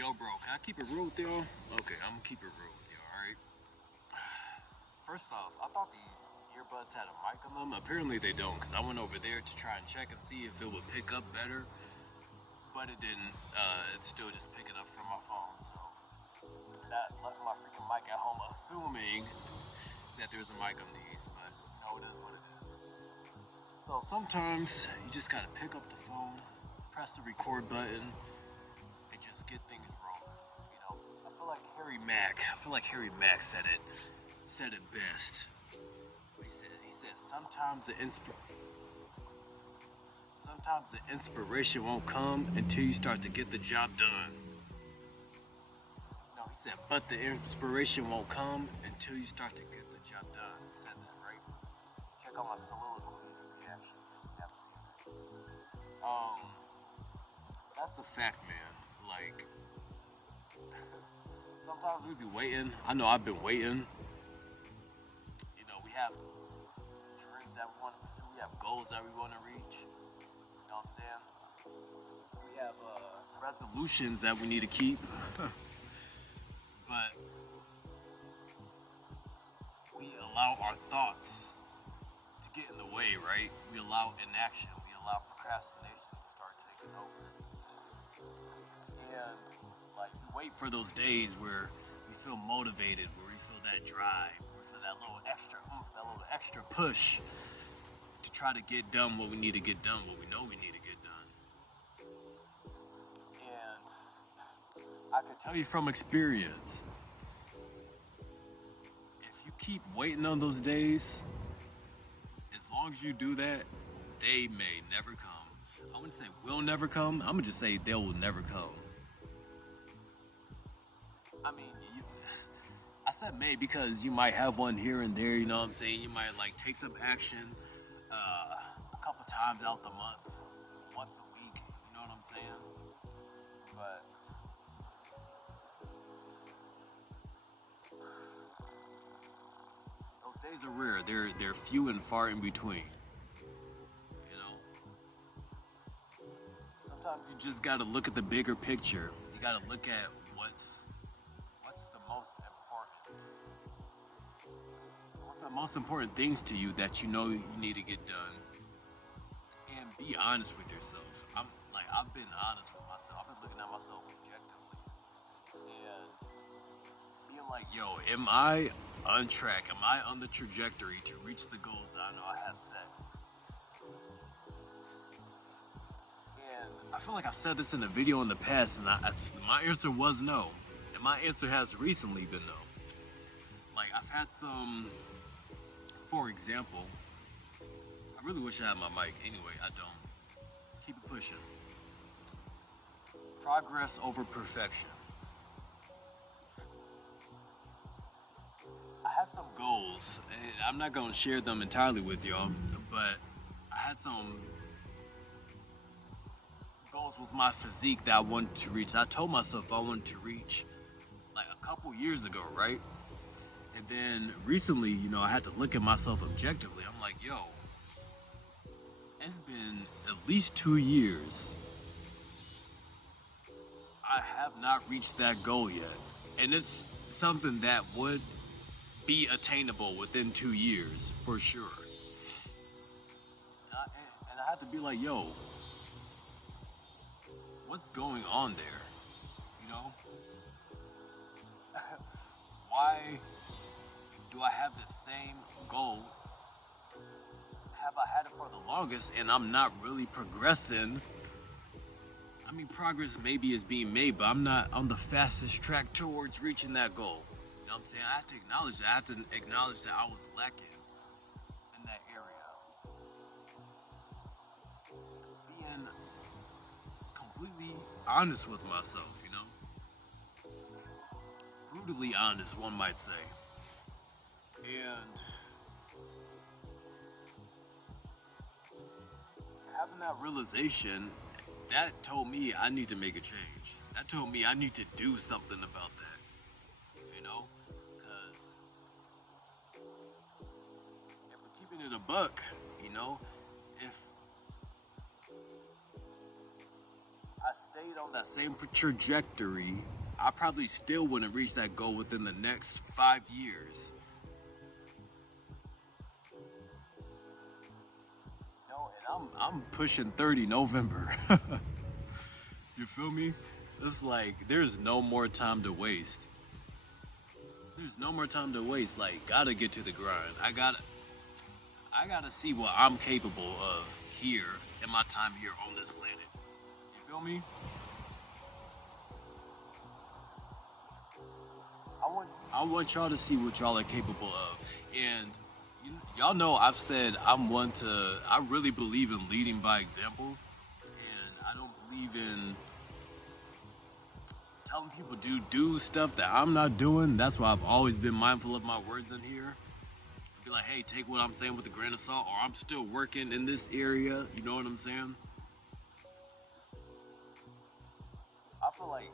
Yo, bro, can I keep it real with y'all? Okay, I'm gonna keep it real with y'all, alright? First off, I thought these earbuds had a mic on them. Apparently they don't, because I went over there to try and check and see if it would pick up better, but it didn't. It's still just picking up from my phone, so that left my freaking mic at home, assuming that there's a mic on these, but it is what it is. So sometimes you just gotta pick up the phone, press the record button, and just get things rolling. I feel like Harry Mack said it best. He said sometimes the inspiration won't come until you start to get the job done. No, he said, but the inspiration won't come until you start to get the job done. He said that, right? Check out my soliloquies and reactions. You have to see that. That's a fact, man. Like, sometimes we be waiting. I know I've been waiting. We have dreams that we want to pursue. We have goals that we want to reach. You know what I'm saying? We have resolutions that we need to keep. But we allow our thoughts to get in the way, right? We allow inaction. We allow procrastination to start taking over. And like we wait for those days where we feel motivated, where we feel that drive, where we feel that little extra oomph, that little extra push to try to get done what we need to get done, what we know we need to get done. And I can tell you from experience, if you keep waiting on those days, as long as you do that, they may never come. I wouldn't say will never come. I'm gonna just say they will never come. I mean, I said may because you might have one here and there. You know what I'm saying? You might like take some action a couple times out the month, once a week. You know what I'm saying? But those days are rare. They're few and far in between. You know. Sometimes you just gotta look at the bigger picture. You gotta look at what's the most important. What's the most important things to you that you know you need to get done, and be honest with yourself. I've been honest with myself. I've been looking at myself objectively and being like, yo, am I on track? Am I on the trajectory to reach the goals that I know I have set? And I feel like I've said this in a video in the past, and my answer was no. And my answer has recently been no. Like, I've had some, for example, I really wish I had my mic. Anyway, I don't. Keep it pushing. Progress over perfection. I had some goals, and I'm not going to share them entirely with y'all, but I had some goals with my physique that I wanted to reach. I told myself I wanted to reach like a couple years ago, right? And then recently, I had to look at myself objectively. I'm like, yo, it's been at least 2 years. I have not reached that goal yet. And it's something that would be attainable within 2 years, for sure. And I had to be like, yo, what's going on there? You know? Why do I have the same goal? Have I had it for the longest and I'm not really progressing? I mean, progress maybe is being made, but I'm not on the fastest track towards reaching that goal. You know what I'm saying? I have to acknowledge that. I have to acknowledge that I was lacking in that area. Being completely honest with myself, brutally honest, one might say. And having that realization, that told me I need to make a change. That told me I need to do something about that. Because if we're keeping it a buck, if I stayed on that same trajectory, I probably still wouldn't reach that goal within the next 5 years. And I'm pushing 30 November. You feel me? It's like there's no more time to waste. There's no more time to waste. Like, gotta get to the grind. I gotta see what I'm capable of here in my time here on this planet. You feel me? I want y'all to see what y'all are capable of. And y'all know I've said I really believe in leading by example. And I don't believe in telling people to do stuff that I'm not doing. That's why I've always been mindful of my words in here. Be like, hey, take what I'm saying with a grain of salt, or I'm still working in this area. You know what I'm saying? I feel like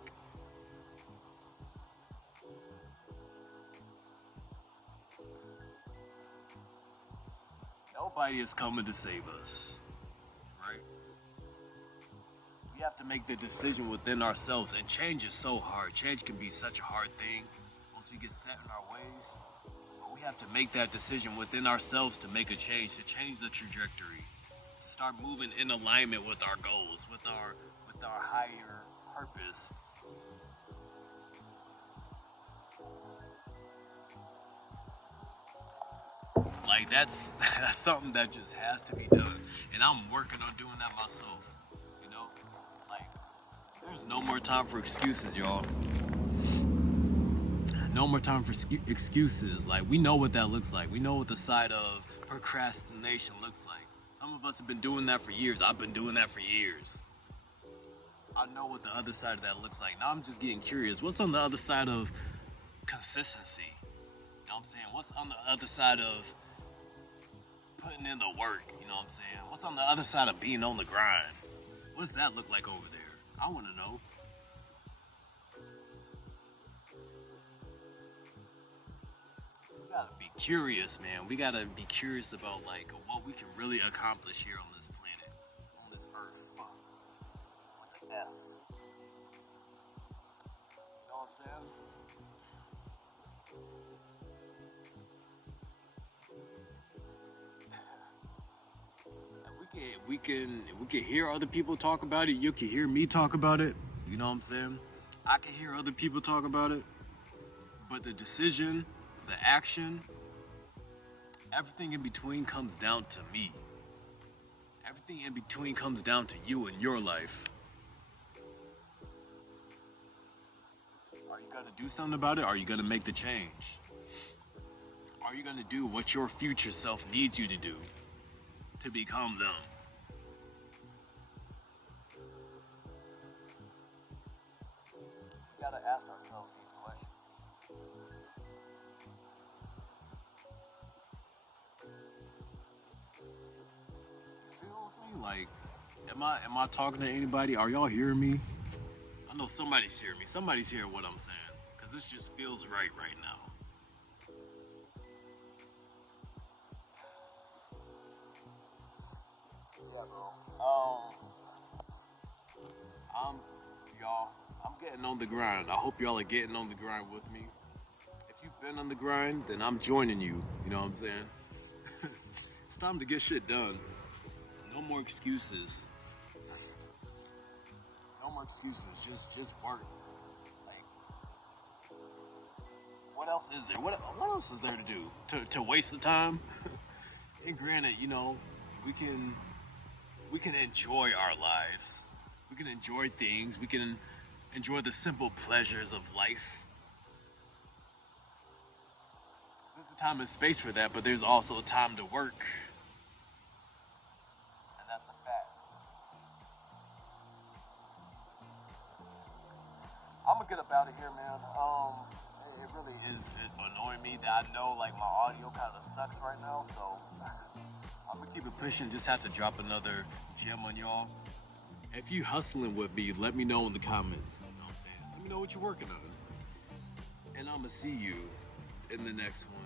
nobody is coming to save us, right? We have to make the decision within ourselves, and change is so hard. Change can be such a hard thing once we get set in our ways. But we have to make that decision within ourselves to make a change, to change the trajectory, to start moving in alignment with our goals, with our higher purpose. Like that's something that just has to be done, and I'm working on doing that myself. You know, like there's no more time for excuses, y'all. No more time for excuses. Like we know what that looks like. We know what the side of procrastination looks like. Some of us have been doing that for years. I've been doing that for years. I know what the other side of that looks like. Now I'm just getting curious. What's on the other side of consistency? You know what I'm saying? What's on the other side of putting in the work? You know what I'm saying? What's on the other side of being on the grind? What does that look like over there? I want to know. We gotta be curious, man. We gotta be curious about like what we can really accomplish here on this planet, on this earth. Fuck. With the F. You know what I'm saying? We can hear other people talk about it. You can hear me talk about it. You know what I'm saying? I can hear other people talk about it. But the decision, the action, everything in between comes down to me. Everything in between comes down to you and your life. Are you gonna do something about it? Are you gonna make the change? Are you gonna do what your future self needs you to do to become them? We gotta ask ourselves these questions. It feels me like, am I talking to anybody? Are y'all hearing me? I know somebody's hearing me. Somebody's hearing what I'm saying. Cause this just feels right now. Yeah, bro. I'm y'all. I'm getting on the grind. I hope y'all are getting on the grind with me. If you've been on the grind, then I'm joining you. You know what I'm saying? It's time to get shit done. No more excuses. No more excuses. Just work. Like, what else is there? What else is there to do? To waste the time? And granted, we can enjoy our lives. We can enjoy things. We can enjoy the simple pleasures of life. There's a time and space for that, but there's also a time to work, and that's a fact. I'm gonna get up out of here, man. It really is annoying me that I know like my audio kind of sucks right now, so I'm gonna keep it pushing. Just have to drop another gem on y'all. If you hustling with me, let me know in the comments. You know what I'm saying? Let me know what you're working on. And I'm going to see you in the next one.